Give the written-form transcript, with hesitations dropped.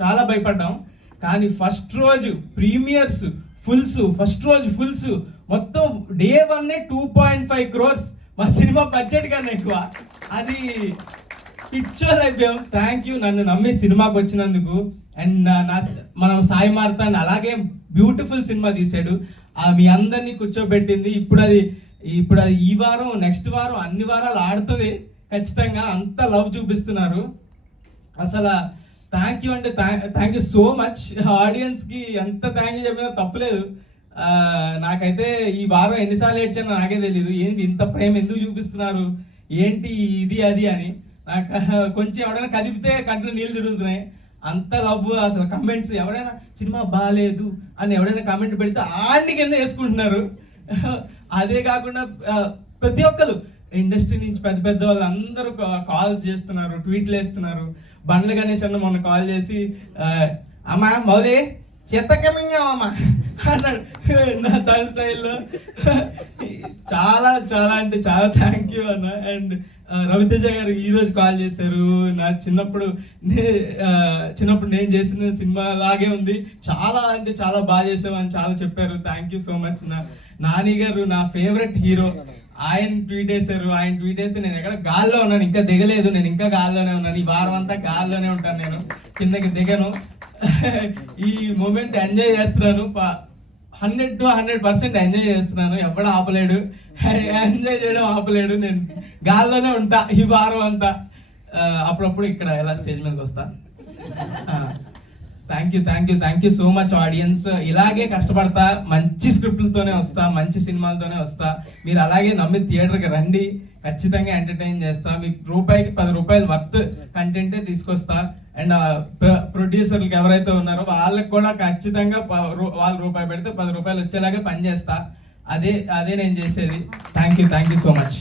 చాలా భయపడ్డాం. కానీ ఫస్ట్ రోజు ప్రీమియర్స్ ఫస్ట్ రోజు ఫుల్స్ మొత్తం డే 1 2.5 crores మా సినిమా బడ్జెట్ కన్నా ఎక్కువ. అది పిక్చర్ అయిపోయాం. థ్యాంక్ యూ నన్ను నమ్మి సినిమాకి వచ్చినందుకు. అండ్ మనం సాయి మార్తాండ్ అలాగే బ్యూటిఫుల్ సినిమా తీశాడు. మీ అందరినీ కూర్చోబెట్టింది. ఇప్పుడు అది ఈ వారం నెక్స్ట్ వారం అన్ని వారాలు ఆడుతుంది ఖచ్చితంగా. అంత లవ్ చూపిస్తున్నారు. అసలు థ్యాంక్ యూ అంటే thank you so much. Audience కి ఎంత థ్యాంక్ యూ చెప్పినా తప్పులేదు. నాకైతే ఈ వారం ఎన్నిసార్లు ఏడ్చానో నాకే తెలియదు. ఏంటి ఇంత ప్రేమ ఎందుకు చూపిస్తున్నారు, ఏంటి ఇది అది అని. నాకు కొంచెం ఎవడైనా కదిపితే కంట్లో నీళ్ళు తిరుగుతున్నాయి. అంత లవ్. అసలు కమెంట్స్ ఎవరైనా సినిమా బాగాలేదు అని ఎవడైనా కమెంట్ పెడితే ఆంటి కింద వేసుకుంటున్నారు. అదే కాకుండా ప్రతి ఒక్కరు ఇండస్ట్రీ నుంచి పెద్ద పెద్ద వాళ్ళు అందరూ కాల్స్ చేస్తున్నారు, ట్వీట్లు వేస్తున్నారు. బండ్ల గణేష్ అన్న మొన్న కాల్ చేసి అమ్మా మౌలే చెత్తకమింగామమ్మా అన్నాడు నా తన స్టైల్లో. చాలా చాలా అంటే చాలా థ్యాంక్ యూ అన్న. అండ్ రవితేజ గారు ఈ రోజు కాల్ చేశారు. నా చిన్నప్పుడు నేను చేసిన సినిమా లాగే ఉంది, చాలా అంటే చాలా బాగా చేసావు అని చాలా చెప్పారు. Thank you so much. Nani గారు నా ఫేవరెట్ హీరో, ఆయన ట్వీట్ వేశారు. ఆయన ట్వీట్ వేస్తే నేను ఎక్కడ గాల్లో ఉన్నాను, ఇంకా దిగలేదు. నేను ఇంకా గాల్లోనే ఉన్నాను. ఈ వారం అంతా గాల్లోనే ఉంటాను, నేను కిందకి దిగను. ఈ మూమెంట్ ఎంజాయ్ చేస్తున్నాను. 100 to 100% ఎంజాయ్ చేస్తున్నాను. ఎవడు ఆపలేడు, ఎంజాయ్ చేయడం ఆపలేడు. నేను గాల్లోనే ఉంటా ఈ వారం అంతా. అప్పుడప్పుడు ఇక్కడ ఎలా స్టేజ్ మీదకి వస్తా. Thank you so much audience. ఇలాగే కష్టపడతా, మంచి స్క్రిప్ట్లతోనే వస్తా, మంచి సినిమాలతోనే వస్తా. మీరు అలాగే నమ్మి థియేటర్కి రండి, ఖచ్చితంగా ఎంటర్టైన్ చేస్తా. మీకు రూపాయికి 10 రూపాయలు వర్త్ కంటెంటే తీసుకొస్తా. అండ్ ప్రొడ్యూసర్లకు ఎవరైతే ఉన్నారో వాళ్ళకి కూడా ఖచ్చితంగా వాళ్ళు రూపాయి పెడితే 10 రూపాయలు వచ్చేలాగే పనిచేస్తా. అదే నేను చేసేది. Thank you so much.